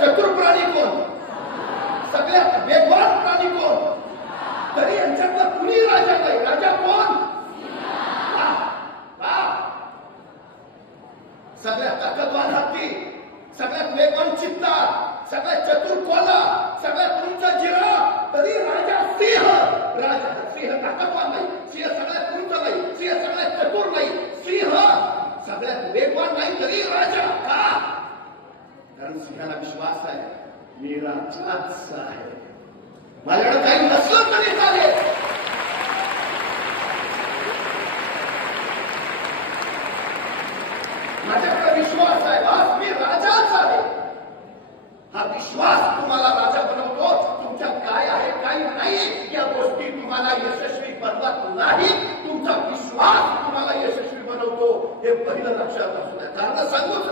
चतुर प्राणी कोण? सगळ्यात वेगवान प्राणी कोण? तरी यांच्यातला कुणी राजा नाही. राजा कोण? सगळ्यात ताकदवान हत्ती, सगळ्यात वेगवान चित्ता, सगळ्यात चतुर कोल्हा, सगळ्यात उंच जिरा, तरी राजा सिंह. राजा सिंह ताकदवान नाही, सिंह सगळ्यात उंच नाही, सिंह सगळ्यात चतुर नाही, सिंह सगळ्यात वेगवान नाही, तरी राजा. का? कारण सिंहाला विश्वास आहे, मी राजाच आहे. माझ्याकडे काही नसलं तरी चालेल, माझ्याकडे विश्वास आहे, बस मी राजाच आहे. हा विश्वास तुम्हाला राजा बनवतो. तुमच्यात काय आहे काय नाही या गोष्टी तुम्हाला यशस्वी बनवत नाही, तुमचा विश्वास तुम्हाला यशस्वी बनवतो. हे पहिलं लक्षात असू द्या. कारण सांगूच